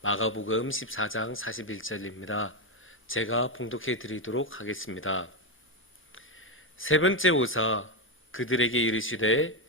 마가복음 14장 41절입니다. 제가 봉독해 드리도록 하겠습니다. 세 번째 오사 그들에게 이르시되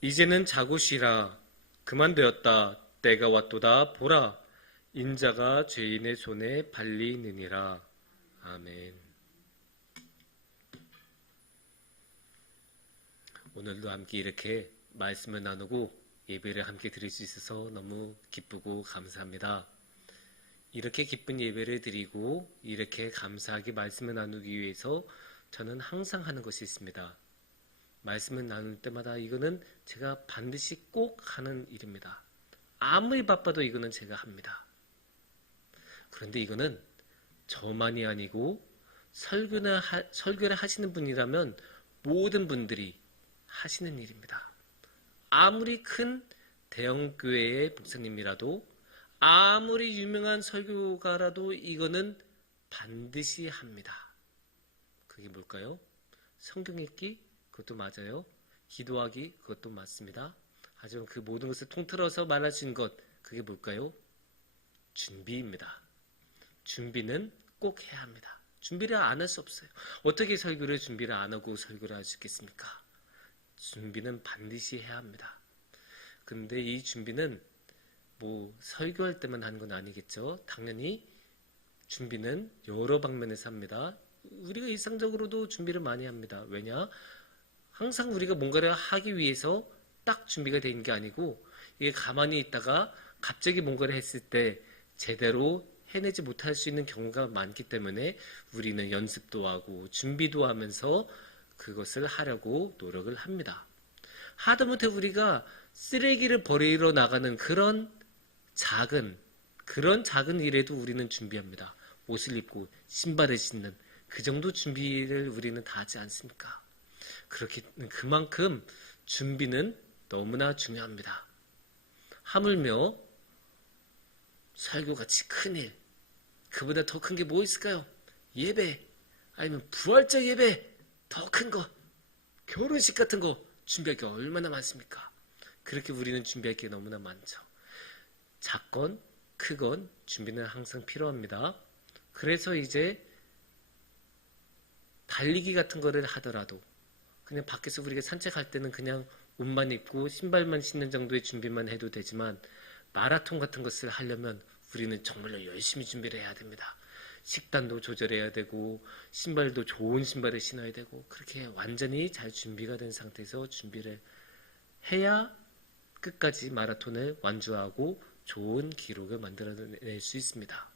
이제는 자고 쉬라. 그만 되었다. 때가 왔도다. 보라. 인자가 죄인의 손에 발리느니라. 아멘. 오늘도 함께 이렇게 말씀을 나누고 예배를 함께 드릴 수 있어서 너무 기쁘고 감사합니다. 이렇게 기쁜 예배를 드리고 이렇게 감사하게 말씀을 나누기 위해서 저는 항상 하는 것이 있습니다. 말씀을 나눌 때마다 이거는 제가 반드시 꼭 하는 일입니다. 아무리 바빠도 이거는 제가 합니다. 그런데 이거는 저만이 아니고 설교를 하시는 분이라면 모든 분들이 하시는 일입니다. 아무리 큰 대형교회의 목사님이라도 아무리 유명한 설교가라도 이거는 반드시 합니다. 그게 뭘까요? 성경 읽기? 그것도 맞아요. 기도하기? 그것도 맞습니다. 하지만 그 모든 것을 통틀어서 말할 수 있는 것, 그게 뭘까요? 준비입니다. 준비는 꼭 해야 합니다. 준비를 안 할 수 없어요. 어떻게 준비를 안 하고 설교를 할 수 있겠습니까? 준비는 반드시 해야 합니다. 근데 이 준비는 설교할 때만 하는 건 아니겠죠. 당연히 준비는 여러 방면에서 합니다. 우리가 일상적으로도 준비를 많이 합니다. 왜냐? 항상 우리가 뭔가를 하기 위해서 딱 준비가 되는 게 아니고 이게 가만히 있다가 갑자기 뭔가를 했을 때 제대로 해내지 못할 수 있는 경우가 많기 때문에 우리는 연습도 하고 준비도 하면서 그것을 하려고 노력을 합니다. 하다못해 우리가 쓰레기를 버리러 나가는 그런 작은 일에도 우리는 준비합니다. 옷을 입고 신발을 신는 그 정도 준비를 우리는 다 하지 않습니까? 그만큼 준비는 너무나 중요합니다. 하물며 설교같이 큰 일, 그보다 더 큰 게 뭐 있을까요? 예배, 아니면 부활절 예배, 더 큰 거, 결혼식 같은 거 준비할 게 얼마나 많습니까? 그렇게 우리는 준비할 게 너무나 많죠. 작건, 크건 준비는 항상 필요합니다. 그래서 이제 달리기 같은 거를 하더라도 그냥 밖에서 우리가 산책할 때는 그냥 옷만 입고 신발만 신는 정도의 준비만 해도 되지만 마라톤 같은 것을 하려면 우리는 정말로 열심히 준비를 해야 됩니다. 식단도 조절해야 되고 신발도 좋은 신발을 신어야 되고 그렇게 완전히 잘 준비가 된 상태에서 준비를 해야 끝까지 마라톤을 완주하고 좋은 기록을 만들어낼 수 있습니다.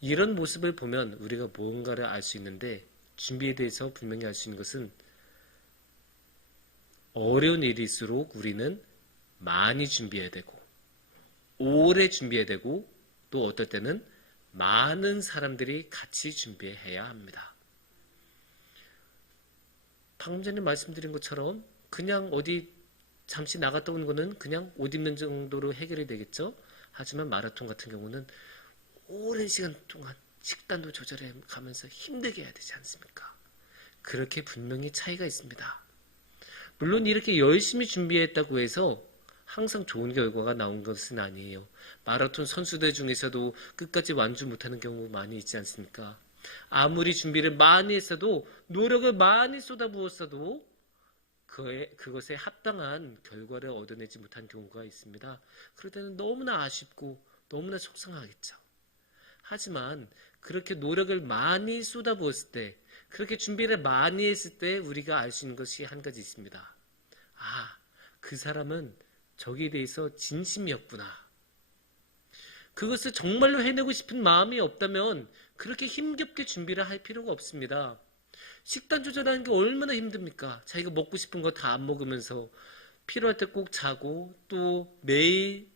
이런 모습을 보면 우리가 무언가를 알 수 있는데 준비에 대해서 분명히 알 수 있는 것은 어려운 일일수록 우리는 많이 준비해야 되고 오래 준비해야 되고 또 어떨 때는 많은 사람들이 같이 준비해야 합니다. 방금 전에 말씀드린 것처럼 그냥 어디 잠시 나갔다 오는 거는 그냥 옷 입는 정도로 해결이 되겠죠. 하지만 마라톤 같은 경우는 오랜 시간 동안 식단도 조절해 가면서 힘들게 해야 되지 않습니까? 그렇게 분명히 차이가 있습니다. 물론 이렇게 열심히 준비했다고 해서 항상 좋은 결과가 나온 것은 아니에요. 마라톤 선수들 중에서도 끝까지 완주 못하는 경우 많이 있지 않습니까? 아무리 준비를 많이 했어도 노력을 많이 쏟아부었어도 그것에 합당한 결과를 얻어내지 못한 경우가 있습니다. 그럴 때는 너무나 아쉽고 너무나 속상하겠죠. 하지만 그렇게 노력을 많이 쏟아부었을 때, 그렇게 준비를 많이 했을 때 우리가 알 수 있는 것이 한 가지 있습니다. 그 사람은 저기에 대해서 진심이었구나. 그것을 정말로 해내고 싶은 마음이 없다면 그렇게 힘겹게 준비를 할 필요가 없습니다. 식단 조절하는 게 얼마나 힘듭니까? 자기가 먹고 싶은 거 다 안 먹으면서 필요할 때 꼭 자고 또 매일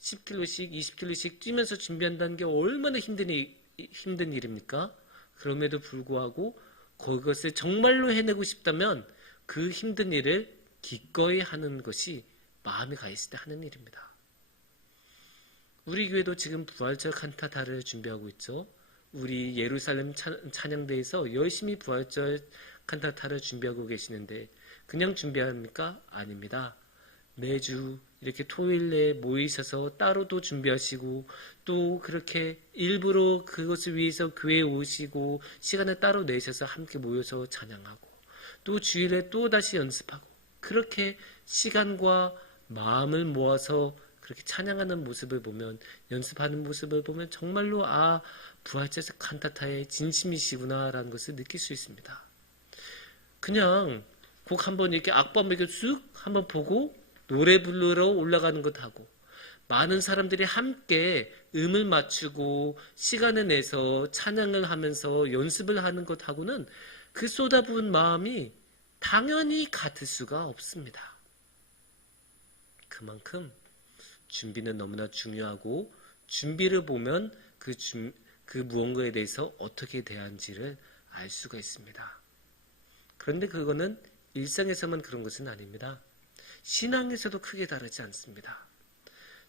10kg씩 20kg씩 뛰면서 준비한다는 게 얼마나 힘든 일입니까? 그럼에도 불구하고 그것을 정말로 해내고 싶다면 그 힘든 일을 기꺼이 하는 것이 마음이 가 있을 때 하는 일입니다. 우리 교회도 지금 부활절 칸타타를 준비하고 있죠. 우리 예루살렘 찬양대에서 열심히 부활절 칸타타를 준비하고 계시는데 그냥 준비합니까? 아닙니다. 매주 이렇게 토요일에 모이셔서 따로도 준비하시고 또 그렇게 일부러 그것을 위해서 교회에 오시고 시간을 따로 내셔서 함께 모여서 찬양하고 또 주일에 또 다시 연습하고 그렇게 시간과 마음을 모아서 그렇게 찬양하는 모습을 보면 연습하는 모습을 보면 정말로 부활절세 칸타타의 진심이시구나라는 것을 느낄 수 있습니다. 그냥 곡 한번 이렇게 악보 이렇게 쑥 한번 보고 노래 부르러 올라가는 것하고 많은 사람들이 함께 음을 맞추고 시간을 내서 찬양을 하면서 연습을 하는 것하고는 그 쏟아부은 마음이 당연히 같을 수가 없습니다. 그만큼 준비는 너무나 중요하고 준비를 보면 그 무언가에 대해서 어떻게 대하는지를 알 수가 있습니다. 그런데 그거는 일상에서만 그런 것은 아닙니다. 신앙에서도 크게 다르지 않습니다.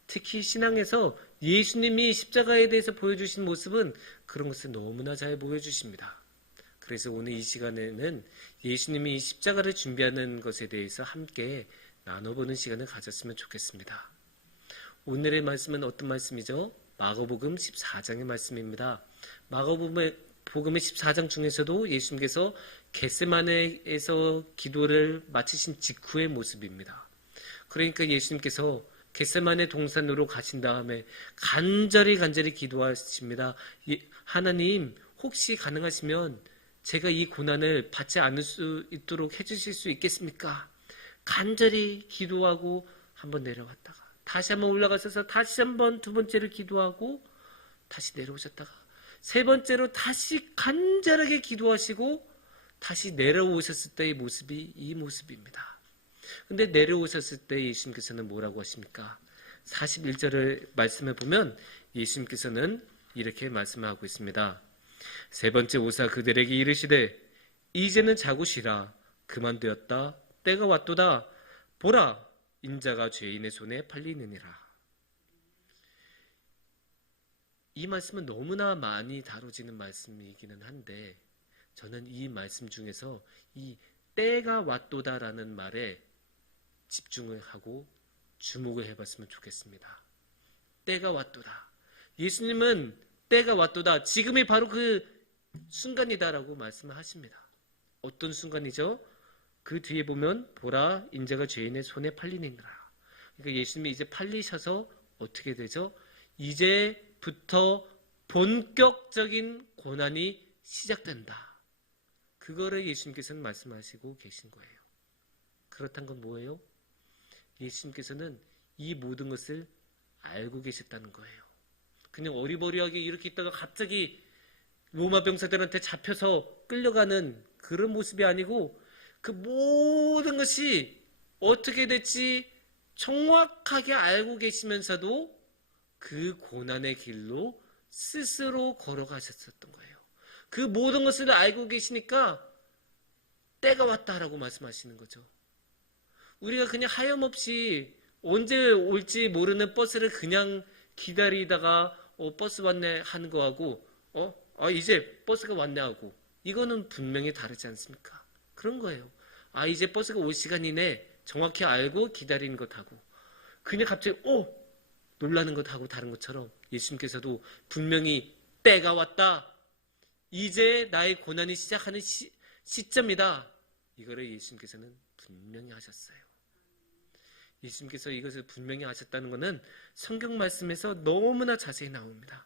특히 신앙에서 예수님이 십자가에 대해서 보여주신 모습은 그런 것을 너무나 잘 보여주십니다. 그래서 오늘 이 시간에는 예수님이 이 십자가를 준비하는 것에 대해서 함께 나눠보는 시간을 가졌으면 좋겠습니다. 오늘의 말씀은 어떤 말씀이죠? 마가복음 14장의 말씀입니다. 마가복음의 14장 중에서도 예수님께서 겟세마네에서 기도를 마치신 직후의 모습입니다. 그러니까 예수님께서 겟세마네 동산으로 가신 다음에 간절히 기도하십니다. 하나님, 혹시 가능하시면 제가 이 고난을 받지 않을 수 있도록 해주실 수 있겠습니까? 간절히 기도하고 한번 내려왔다가 다시 한번 올라가셔서 다시 한번 두 번째로 기도하고 다시 내려오셨다가 세 번째로 다시 간절하게 기도하시고 다시 내려오셨을 때의 모습이 이 모습입니다. 근데 내려오셨을 때 예수님께서는 뭐라고 하십니까? 41절을 말씀해 보면 예수님께서는 이렇게 말씀하고 있습니다. 세 번째 오사 그들에게 이르시되 이제는 자고 쉬라. 그만되었다. 때가 왔도다. 보라, 인자가 죄인의 손에 팔리느니라. 이 말씀은 너무나 많이 다뤄지는 말씀이기는 한데 저는 이 말씀 중에서 이 때가 왔도다라는 말에 집중을 하고 주목을 해봤으면 좋겠습니다. 때가 왔도다. 예수님은 때가 왔도다. 지금이 바로 그 순간이다라고 말씀을 하십니다. 어떤 순간이죠? 그 뒤에 보면 보라, 인자가 죄인의 손에 팔리느니라. 그러니까 예수님이 이제 팔리셔서 어떻게 되죠? 이제부터 본격적인 고난이 시작된다. 그거를 예수님께서는 말씀하시고 계신 거예요. 그렇다는 건 뭐예요? 예수님께서는 이 모든 것을 알고 계셨다는 거예요. 그냥 어리버리하게 이렇게 있다가 갑자기 로마 병사들한테 잡혀서 끌려가는 그런 모습이 아니고 그 모든 것이 어떻게 될지 정확하게 알고 계시면서도 그 고난의 길로 스스로 걸어가셨었던 거예요. 그 모든 것을 알고 계시니까 때가 왔다라고 말씀하시는 거죠. 우리가 그냥 하염없이 언제 올지 모르는 버스를 그냥 기다리다가 버스 왔네 하는 거하고 이제 버스가 왔네 하고 이거는 분명히 다르지 않습니까? 그런 거예요. 이제 버스가 올 시간이네 정확히 알고 기다리는 것하고 그냥 갑자기 놀라는 것하고 다른 것처럼 예수님께서도 분명히 때가 왔다. 이제 나의 고난이 시작하는 시점이다. 이거를 예수님께서는 분명히 하셨어요. 예수님께서 이것을 분명히 하셨다는 것은 성경 말씀에서 너무나 자세히 나옵니다.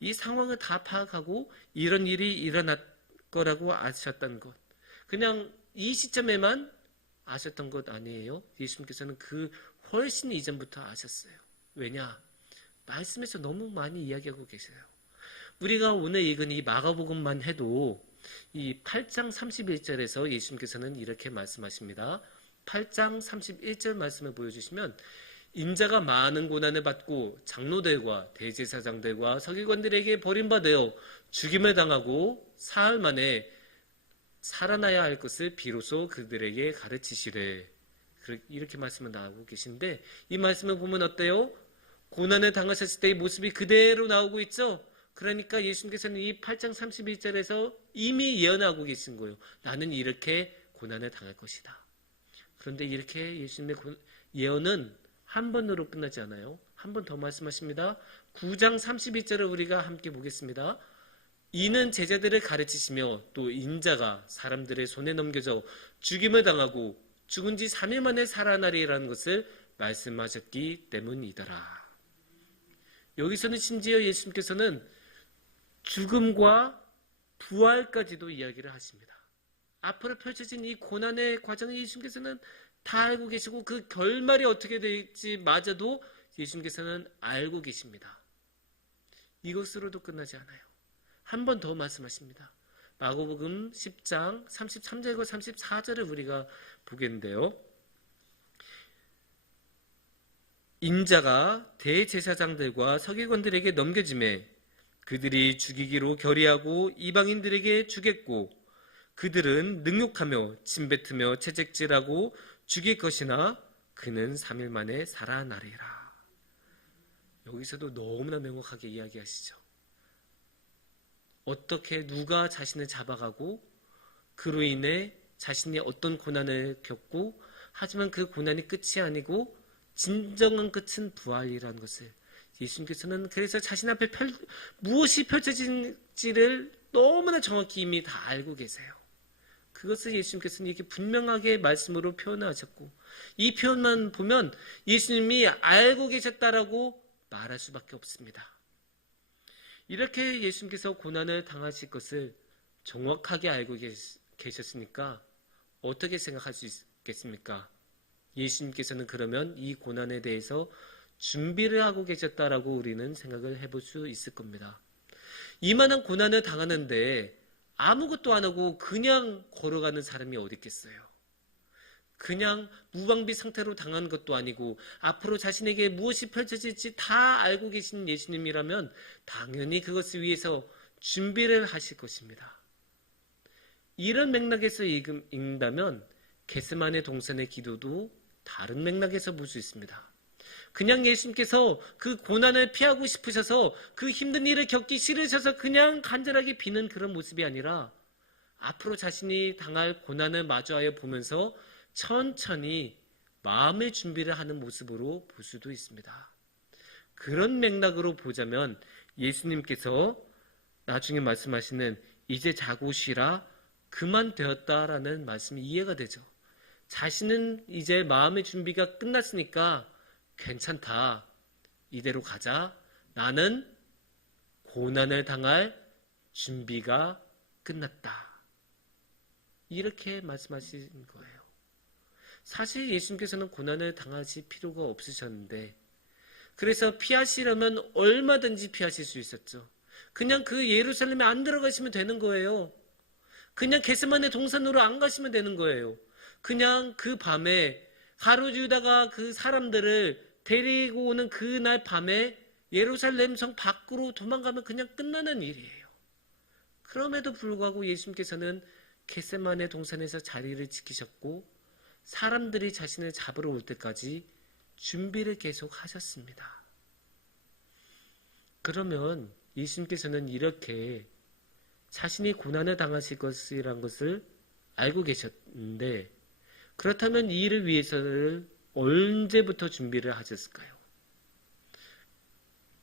이 상황을 다 파악하고 이런 일이 일어날 거라고 아셨다는 것. 그냥 이 시점에만 아셨던 것 아니에요. 예수님께서는 그 훨씬 이전부터 아셨어요. 왜냐? 말씀에서 너무 많이 이야기하고 계세요. 우리가 오늘 읽은 이 마가복음만 해도 이 8장 31절에서 예수님께서는 이렇게 말씀하십니다. 8장 31절 말씀을 보여주시면 인자가 많은 고난을 받고 장로들과 대제사장들과 서기관들에게 버림받아 죽임을 당하고 사흘 만에 살아나야 할 것을 비로소 그들에게 가르치시되 이렇게 말씀을 나오고 계신데 이 말씀을 보면 어때요? 고난을 당하셨을 때의 모습이 그대로 나오고 있죠? 그러니까 예수님께서는 이 8장 31절에서 이미 예언하고 계신 거예요. 나는 이렇게 고난을 당할 것이다. 그런데 이렇게 예수님의 예언은 한 번으로 끝나지 않아요. 한 번 더 말씀하십니다. 9장 32절을 우리가 함께 보겠습니다. 이는 제자들을 가르치시며 또 인자가 사람들의 손에 넘겨져 죽임을 당하고 죽은 지 3일 만에 살아나리라는 것을 말씀하셨기 때문이더라. 여기서는 심지어 예수님께서는 죽음과 부활까지도 이야기를 하십니다. 앞으로 펼쳐진 이 고난의 과정을 예수님께서는 다 알고 계시고 그 결말이 어떻게 될지 마저도 예수님께서는 알고 계십니다. 이것으로도 끝나지 않아요. 한 번 더 말씀하십니다. 마가복음 10장 33절과 34절을 우리가 보겠는데요. 인자가 대제사장들과 서기관들에게 넘겨짐에 그들이 죽이기로 결의하고 이방인들에게 주겠고 그들은 능욕하며 침뱉으며 채찍질하고 죽일 것이나 그는 3일 만에 살아나리라. 여기서도 너무나 명확하게 이야기하시죠. 어떻게 누가 자신을 잡아가고 그로 인해 자신이 어떤 고난을 겪고 하지만 그 고난이 끝이 아니고 진정한 끝은 부활이라는 것을 예수님께서는 그래서 자신 앞에 무엇이 펼쳐진지를 너무나 정확히 이미 다 알고 계세요. 그것을 예수님께서는 이렇게 분명하게 말씀으로 표현하셨고 이 표현만 보면 예수님이 알고 계셨다라고 말할 수밖에 없습니다. 이렇게 예수님께서 고난을 당하실 것을 정확하게 알고 계셨으니까 어떻게 생각할 수 있겠습니까? 예수님께서는 그러면 이 고난에 대해서 준비를 하고 계셨다라고 우리는 생각을 해볼 수 있을 겁니다. 이만한 고난을 당하는데 아무것도 안 하고 그냥 걸어가는 사람이 어디 있겠어요? 그냥 무방비 상태로 당한 것도 아니고 앞으로 자신에게 무엇이 펼쳐질지 다 알고 계신 예수님이라면 당연히 그것을 위해서 준비를 하실 것입니다. 이런 맥락에서 읽는다면 겟세마네 동산의 기도도 다른 맥락에서 볼 수 있습니다. 그냥 예수님께서 그 고난을 피하고 싶으셔서 그 힘든 일을 겪기 싫으셔서 그냥 간절하게 비는 그런 모습이 아니라 앞으로 자신이 당할 고난을 마주하여 보면서 천천히 마음의 준비를 하는 모습으로 볼 수도 있습니다. 그런 맥락으로 보자면 예수님께서 나중에 말씀하시는 이제 자고 쉬라 그만 되었다라는 말씀이 이해가 되죠. 자신은 이제 마음의 준비가 끝났으니까 괜찮다. 이대로 가자. 나는 고난을 당할 준비가 끝났다. 이렇게 말씀하신 거예요. 사실 예수님께서는 고난을 당하실 필요가 없으셨는데 그래서 피하시려면 얼마든지 피하실 수 있었죠. 그냥 그 예루살렘에 안 들어가시면 되는 거예요. 그냥 겟세마네 동산으로 안 가시면 되는 거예요. 그냥 그 밤에 가룟 유다가 그 사람들을 데리고 오는 그날 밤에 예루살렘 성 밖으로 도망가면 그냥 끝나는 일이에요. 그럼에도 불구하고 예수님께서는 겟세마네 동산에서 자리를 지키셨고 사람들이 자신을 잡으러 올 때까지 준비를 계속 하셨습니다. 그러면 예수님께서는 이렇게 자신이 고난을 당하실 것이라는 것을 알고 계셨는데 그렇다면 이 일을 위해서는 언제부터 준비를 하셨을까요?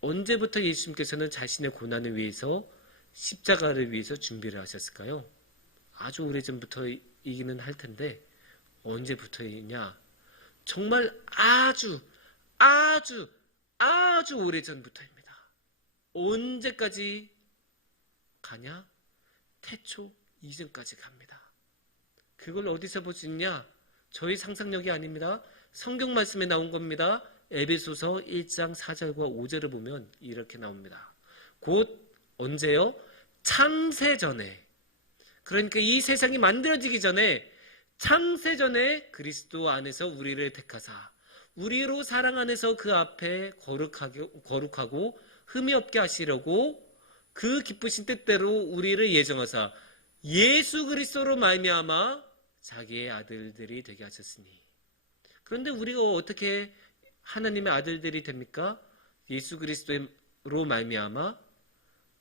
언제부터 예수님께서는 자신의 고난을 위해서 십자가를 위해서 준비를 하셨을까요? 아주 오래전부터이기는 할 텐데 언제부터이냐? 정말 아주 오래전부터입니다. 언제까지 가냐? 태초 이전까지 갑니다. 그걸 어디서 볼 수 있냐? 저희 상상력이 아닙니다. 성경 말씀에 나온 겁니다. 에베소서 1장 4절과 5절을 보면 이렇게 나옵니다. 곧 언제요? 창세전에, 그러니까 이 세상이 만들어지기 전에 창세전에 그리스도 안에서 우리를 택하사 우리로 사랑 안에서 그 앞에 거룩하고 흠이 없게 하시려고 그 기쁘신 뜻대로 우리를 예정하사 예수 그리스도로 말미암아 자기의 아들들이 되게 하셨으니. 그런데 우리가 어떻게 하나님의 아들들이 됩니까? 예수 그리스도로 말미암아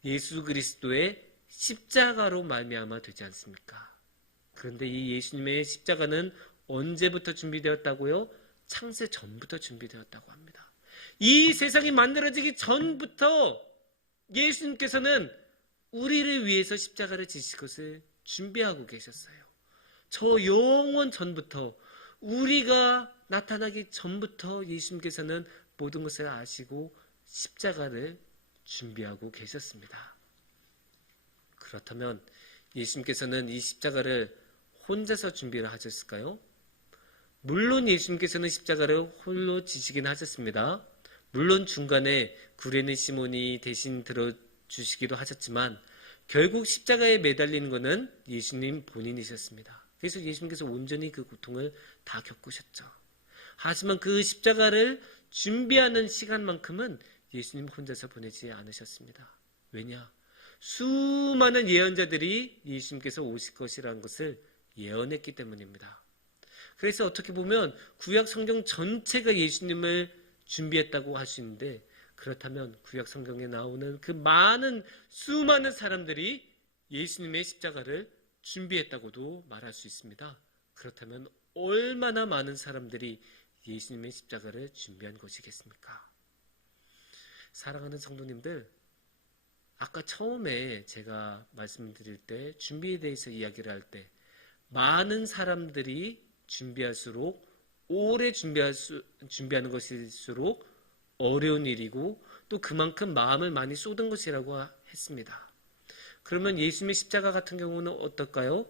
예수 그리스도의 십자가로 말미암아 되지 않습니까? 그런데 이 예수님의 십자가는 언제부터 준비되었다고요? 창세 전부터 준비되었다고 합니다. 이 세상이 만들어지기 전부터 예수님께서는 우리를 위해서 십자가를 지실 것을 준비하고 계셨어요. 저 영원 전부터, 우리가 나타나기 전부터 예수님께서는 모든 것을 아시고 십자가를 준비하고 계셨습니다. 그렇다면 예수님께서는 이 십자가를 혼자서 준비를 하셨을까요? 물론 예수님께서는 십자가를 홀로 지시긴 하셨습니다. 물론 중간에 구레네 시몬이 대신 들어주시기도 하셨지만 결국 십자가에 매달리는 것은 예수님 본인이셨습니다. 그래서 예수님께서 온전히 그 고통을 다 겪으셨죠. 하지만 그 십자가를 준비하는 시간만큼은 예수님 혼자서 보내지 않으셨습니다. 왜냐? 수많은 예언자들이 예수님께서 오실 것이라는 것을 예언했기 때문입니다. 그래서 어떻게 보면 구약 성경 전체가 예수님을 준비했다고 할 수 있는데, 그렇다면 구약 성경에 나오는 그 많은 수많은 사람들이 예수님의 십자가를 준비했다고도 말할 수 있습니다. 그렇다면 얼마나 많은 사람들이 예수님의 십자가를 준비한 것이겠습니까? 사랑하는 성도님들, 아까 처음에 제가 말씀드릴 때 준비에 대해서 이야기를 할 때 많은 사람들이 준비할수록 오래 준비하는 것일수록 어려운 일이고 또 그만큼 마음을 많이 쏟은 것이라고 했습니다. 그러면 예수님의 십자가 같은 경우는 어떨까요?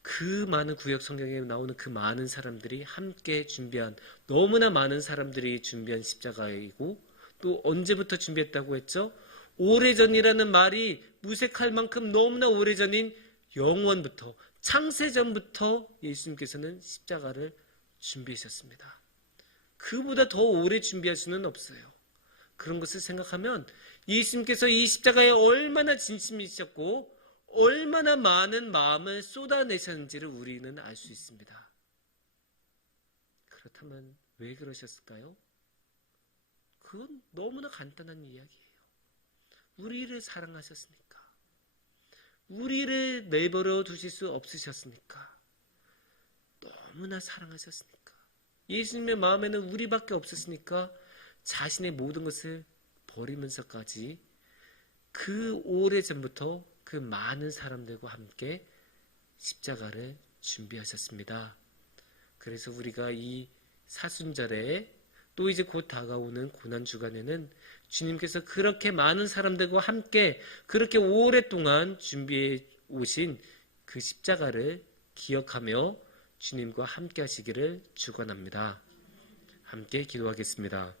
그 많은 구약 성경에 나오는 그 많은 사람들이 함께 준비한, 너무나 많은 사람들이 준비한 십자가이고, 또 언제부터 준비했다고 했죠? 오래전이라는 말이 무색할 만큼 너무나 오래전인 영원부터, 창세전부터 예수님께서는 십자가를 준비하셨습니다. 그보다 더 오래 준비할 수는 없어요. 그런 것을 생각하면 예수님께서 이 십자가에 얼마나 진심이셨고 얼마나 많은 마음을 쏟아내셨는지를 우리는 알 수 있습니다. 그렇다면 왜 그러셨을까요? 그건 너무나 간단한 이야기예요. 우리를 사랑하셨으니까. 우리를 내버려 두실 수 없으셨으니까. 너무나 사랑하셨으니까. 예수님의 마음에는 우리밖에 없었으니까 자신의 모든 것을 버리면서까지 그 오래전부터 그 많은 사람들과 함께 십자가를 준비하셨습니다. 그래서 우리가 이 사순절에 또 이제 곧 다가오는 고난주간에는 주님께서 그렇게 많은 사람들과 함께 그렇게 오랫동안 준비해 오신 그 십자가를 기억하며 주님과 함께 하시기를 축원합니다. 함께 기도하겠습니다.